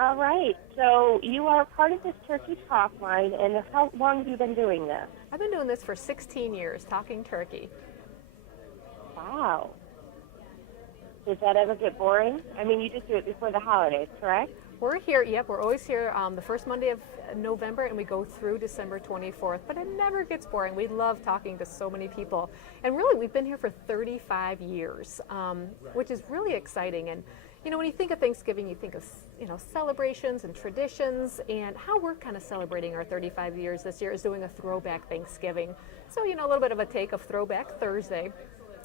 All right. So you are part of this turkey talk line, and how long have you been doing this? I've been doing this for 16 years, talking turkey. Wow. Does that ever get boring? I mean, you just do it before the holidays, correct? We're here, we're always here the first Monday of November, and we go through December 24th, but it never gets boring. We love talking to so many people. And really, we've been here for 35 years, which is really exciting. And, you know, when you think of Thanksgiving, you think of, you know, celebrations and traditions, and how we're kind of celebrating our 35 years this year is doing a throwback Thanksgiving. So, you know, a little bit of a take of Throwback Thursday.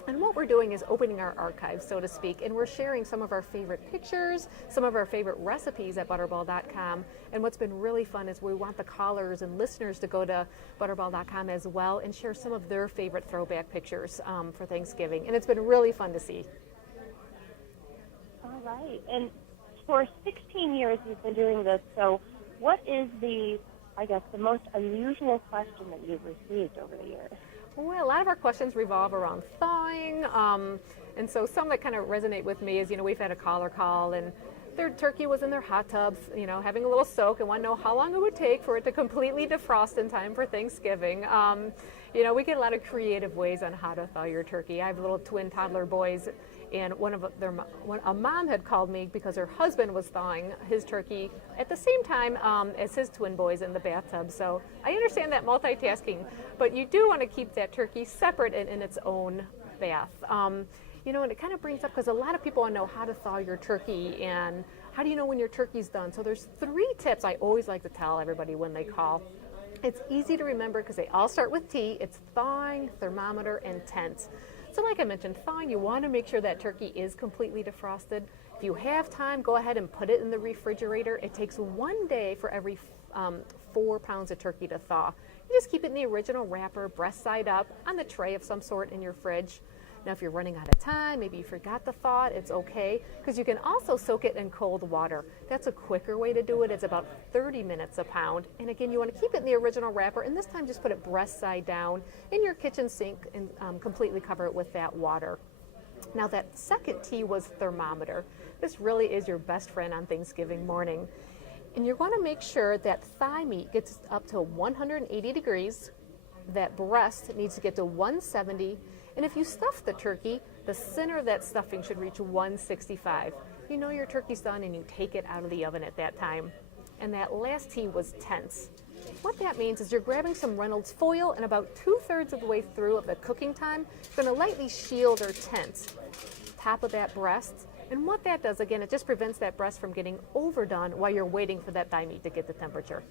And what we're doing is opening our archives, so to speak, and we're sharing some of our favorite pictures, some of our favorite recipes at Butterball.com. And what's been really fun is we want the callers and listeners to go to Butterball.com as well and share some of their favorite throwback pictures for Thanksgiving. And it's been really fun to see. All right. And for 16 years you've been doing this, so what is the most unusual question that you've received over the years? Well, a lot of our questions revolve around thawing, and so some that kind of resonate with me is, you know, we've had a caller call and their turkey was in their hot tub, you know, having a little soak, and want to know how long it would take for it to completely defrost in time for Thanksgiving. You know, we get a lot of creative ways on how to thaw your turkey. I have little twin toddler boys, and a mom had called me because her husband was thawing his turkey at the same time as his twin boys in the bathtub. So I understand that multitasking, but you do want to keep that turkey separate and in its own bath. You know, and it kind of brings up, because a lot of people want to know how to thaw your turkey and how do you know when your turkey's done. So there's 3 tips I always like to tell everybody when they call. It's easy to remember because they all start with T. It's thawing, thermometer, and tent. So like I mentioned, thawing, you want to make sure that turkey is completely defrosted. If you have time, go ahead and put it in the refrigerator. It takes 1 day for every 4 pounds of turkey to thaw. You just keep it in the original wrapper, breast side up, on the tray of some sort in your fridge. Now, if you're running out of time, maybe you forgot to thaw it, it's okay, because you can also soak it in cold water. That's a quicker way to do it. It's about 30 minutes a pound. And again, you want to keep it in the original wrapper, and this time just put it breast side down in your kitchen sink and completely cover it with that water. Now, that second T was thermometer. This really is your best friend on Thanksgiving morning. And you're going to make sure that thigh meat gets up to 180 degrees, that breast needs to get to 170, and if you stuff the turkey, the center of that stuffing should reach 165. You know your turkey's done and you take it out of the oven at that time. And that last T was tense. What that means is you're grabbing some Reynolds foil, and about 2/3 of the way through of the cooking time, you're going to lightly shield or tent top of that breast. And what that does, again, it just prevents that breast from getting overdone while you're waiting for that thigh meat to get the temperature.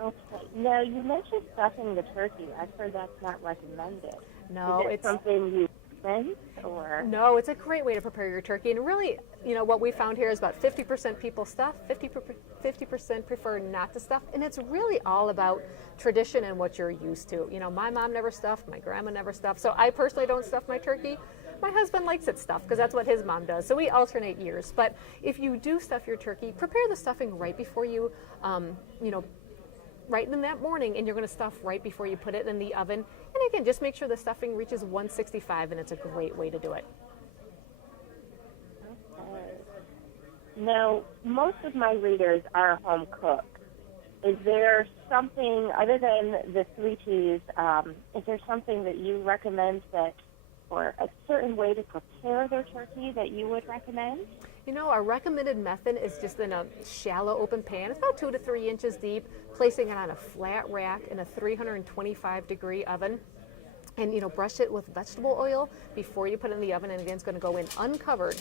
Okay. Now, you mentioned stuffing the turkey. I've heard that's not recommended. No, it's something you recommend, or? No, it's a great way to prepare your turkey. And really, you know, what we found here is about 50% people stuff, 50% prefer not to stuff. And it's really all about tradition and what you're used to. You know, my mom never stuffed, my grandma never stuffed. So I personally don't stuff my turkey. My husband likes it stuffed because that's what his mom does. So we alternate years. But if you do stuff your turkey, prepare the stuffing right before you, right in that morning, and you're going to stuff right before you put it in the oven. And again, just make sure the stuffing reaches 165, and it's a great way to do it. Okay. Now, most of my readers are home cooks. Is there something, other than the 3 T's, is there something that you recommend that, or a certain way to prepare their turkey that you would recommend? You know, our recommended method is just in a shallow open pan. It's about 2 to 3 inches deep, placing it on a flat rack in a 325-degree oven. And, you know, brush it with vegetable oil before you put it in the oven. And again, it's going to go in uncovered.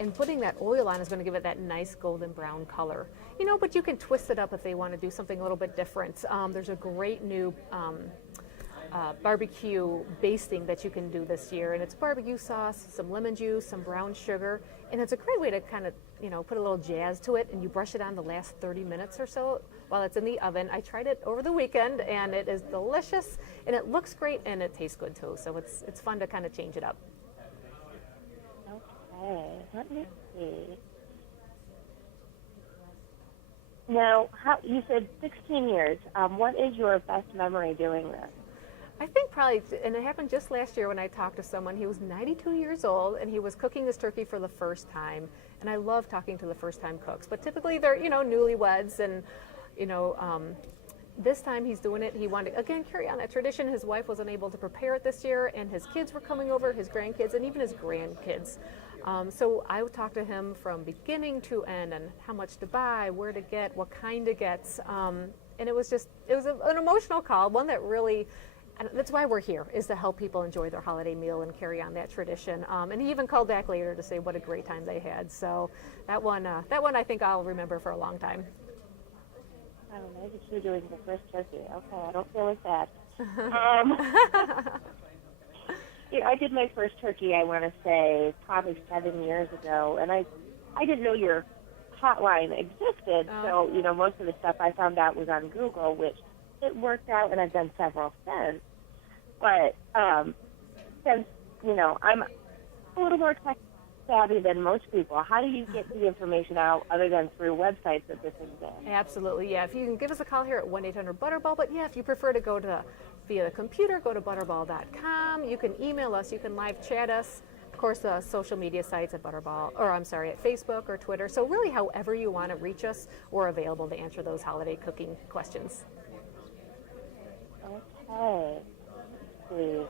And putting that oil on is going to give it that nice golden brown color. You know, but you can twist it up if they want to do something a little bit different. There's a great new barbecue basting that you can do this year, and it's barbecue sauce, some lemon juice, some brown sugar, and it's a great way to kind of, you know, put a little jazz to it, and you brush it on the last 30 minutes or so while it's in the oven. I tried it over the weekend, and it is delicious, and it looks great, and it tastes good too, so it's fun to kind of change it up. Okay, let me see. Now, you said 16 years. What is your best memory doing this? I think probably, and it happened just last year when I talked to someone. He was 92 years old, and he was cooking this turkey for the first time. And I love talking to the first-time cooks, but typically they're, newlyweds, and, this time he's doing it. He wanted to, again, carry on that tradition. His wife wasn't able to prepare it this year, and his kids were coming over, his grandkids, and even his grandkids. So I would talk to him from beginning to end, and how much to buy, where to get, what kind to get. And it was an emotional call, one that really, and that's why we're here, is to help people enjoy their holiday meal and carry on that tradition. And he even called back later to say what a great time they had. So that one I think I'll remember for a long time. Oh, maybe she was doing the first turkey. Okay, I don't feel as bad. I did my first turkey, I want to say, probably 7 years ago, and I didn't know your hotline existed, so, most of the stuff I found out was on Google, which it worked out, and I've done several since. But since, I'm a little more tech savvy than most people, how do you get the information out other than through websites that this exists? Absolutely, yeah. If you can give us a call here at 1-800-BUTTERBALL, but yeah, if you prefer to go via the computer, go to butterball.com. You can email us, you can live chat us. Of course, the social media sites at at Facebook or Twitter. So really, however you want to reach us, we're available to answer those holiday cooking questions. Okay. Let's see.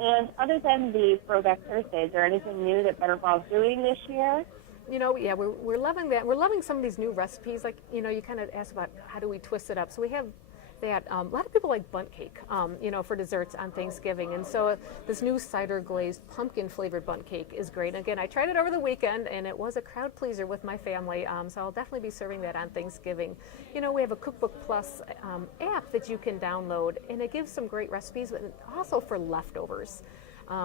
And other than the Throwback Thursday, is there anything new that Butterball's doing this year? Yeah, we're loving that. We're loving some of these new recipes. Like, you kind of asked about how do we twist it up. So we have that. A lot of people like bundt cake, for desserts on Thanksgiving. And so this new cider glazed pumpkin flavored bundt cake is great. And again, I tried it over the weekend, and it was a crowd pleaser with my family. So I'll definitely be serving that on Thanksgiving. We have a Cookbook Plus app that you can download, and it gives some great recipes, but also for leftovers.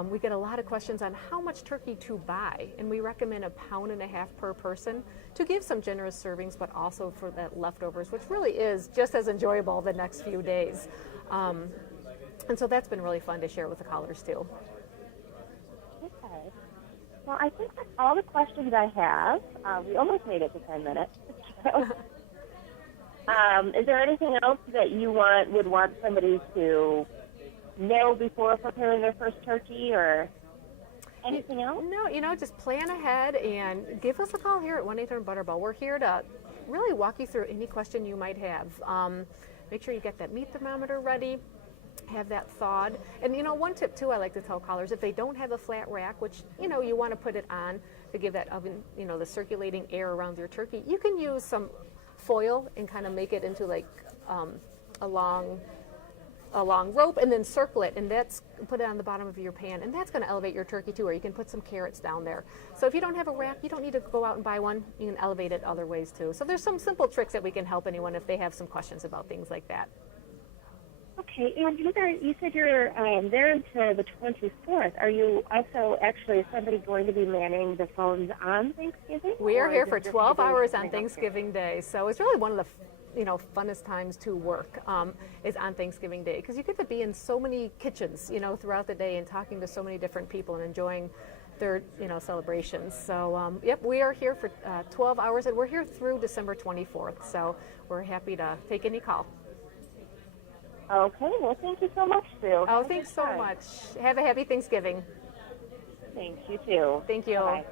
We get a lot of questions on how much turkey to buy, and we recommend 1.5 pounds per person to give some generous servings, but also for that leftovers, which really is just as enjoyable the next few days. And so that's been really fun to share with the callers too. Okay. Well, I think that's all the questions I have. We almost made it to 10 minutes. So, is there anything else that you would want somebody to know before preparing their first turkey, or anything else? No, just plan ahead and give us a call here at 1-800-BUTTERBALL. We're here to really walk you through any question you might have. Make sure you get that meat thermometer ready, have that thawed. And one tip too I like to tell callers, if they don't have a flat rack, which you want to put it on to give that oven, the circulating air around your turkey, you can use some foil and kind of make it into like a long rope, and then circle it, and put it on the bottom of your pan, and that's going to elevate your turkey too. Or you can put some carrots down there. So if you don't have a rack, you don't need to go out and buy one. You can elevate it other ways too. So there's some simple tricks that we can help anyone if they have some questions about things like that. Okay, and you said you're there until the 24th. Are you also is somebody going to be manning the phones on Thanksgiving? We are here for 12 hours on Thanksgiving Day, so it's really one of the funnest times to work is on Thanksgiving Day, because you get to be in so many kitchens, throughout the day, and talking to so many different people and enjoying their, celebrations. So, we are here for 12 hours, and we're here through December 24th. So we're happy to take any call. Okay, well, thank you so much, Sue. Oh, thanks so much. Have a happy Thanksgiving. Thanks, you too. Thank you. Bye-bye.